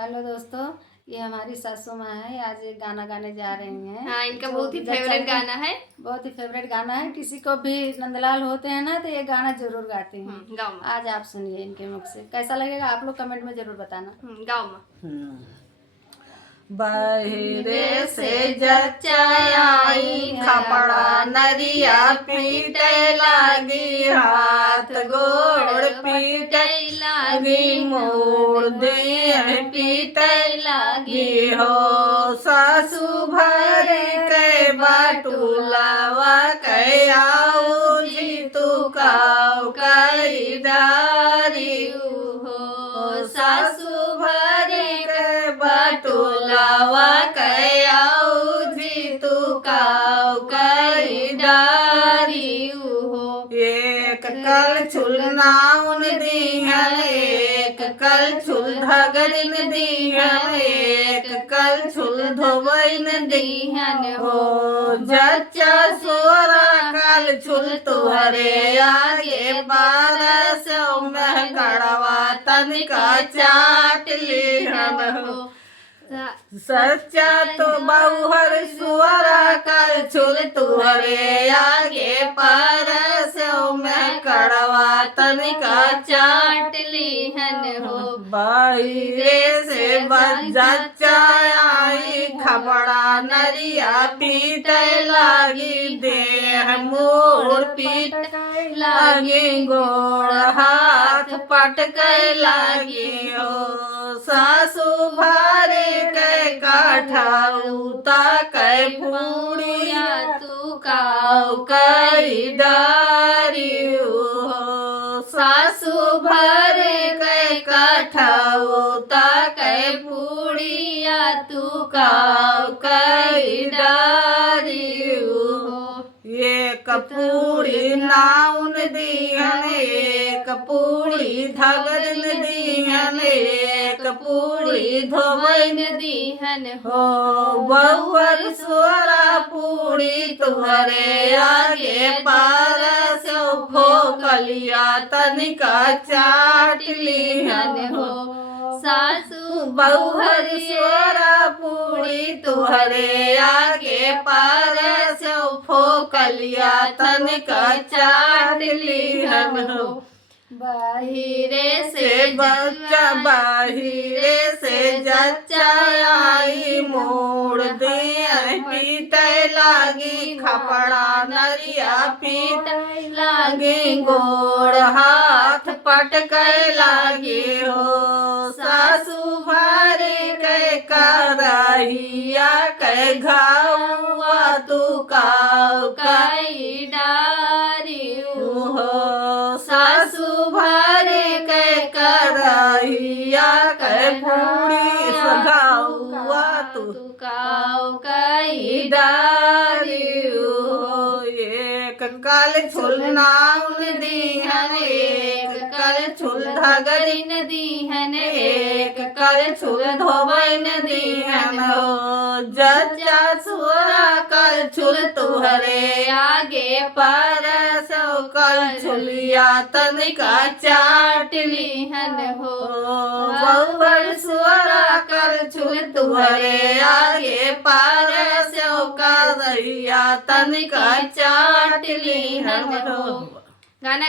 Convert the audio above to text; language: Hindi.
हेलो दोस्तों, ये हमारी सासू माँ है। आज एक गाना गाने जा रही हैं। हाँ, इनका बहुत ही फेवरेट गाना है। बहुत ही फेवरेट गाना है। किसी को भी नंदलाल होते हैं ना तो ये गाना जरूर गाते हैं। गाँव में आज आप सुनिए इनके मुख से। कैसा लगेगा आप लोग कमेंट में जरूर बताना। गाँव में बहिरे से जचाई खपड़ा नरिया पीटे लागी, हाथ गोड़ पीटे लागी, मोड़ दे पीटे लागी हो। सासू भरे के बटुलावा के आओ जी तू काऊ कई डारी हो। सासू भरे के बटुलावा के आओ जी तू काऊ कई डारी हो। एक कल छुलनाउन दीहन, एक कल छुल धगरिन दीहन, एक कल छुल धोबइन दीहन हो। जच्चा सोरा कल छुल तुहरे आगे 1200 में गड़वा तनिका चाट लिहन हो। सच्चा तो बहुहर सुअरा कल छुल तुहरे आगे 1200 में कड़वा तनिका चाट लिहन हो। बाहिरे से बच्चा आई खपड़ा नरिया पीटे लागी, देह मोड़ पीट लागी, गोड़ हाथ पटक लागी हो। सासू भारे के काठा उता के पूड़िया तू काऊ कई डारी हो। सासू भरे के काठा उता के पूड़िया तू काऊ कई डारी हो। एक पूड़ी नाउन दीहन, एक पूड़ी धगरन दीहन, एक पूड़ी धोबइन दीहन हो। बहुअर सोरा पूड़ी तुहरे आगे 1200 फोकलिया तनिका चाट लिहन हो। सासू बहुहर सोरा पूड़ी तुहरे आगे 1200 फोकलिया तनिका चाट लिहन हो। बाहिरे से बच्चा बाहिरे से जच्चा आई, मोड़ दे पीटे लागी, खपड़ा नरिया पीटे लागी, गोड़ हाथ पटक लागी हो। सासू भारे के कराहिया के घावा तू काऊ कई डारी हो। सासू भरे के कराहिया के पूड़ी सगाउआ तू काऊ कई डारी हो। एक कल छुल नाउन दीहन, एक कल छुल धगरिन दीहन, एक कल छुल धोबइन दीहन हो। जच्चा सोरा कल छुल तुहरे आगे 1200 कल छुलिया तनिका चाट लिहन हो। बहुवर सोरा कल छुल तुहरे आगे 1200 का रहिया तनिका चाट लिहन हो। गाना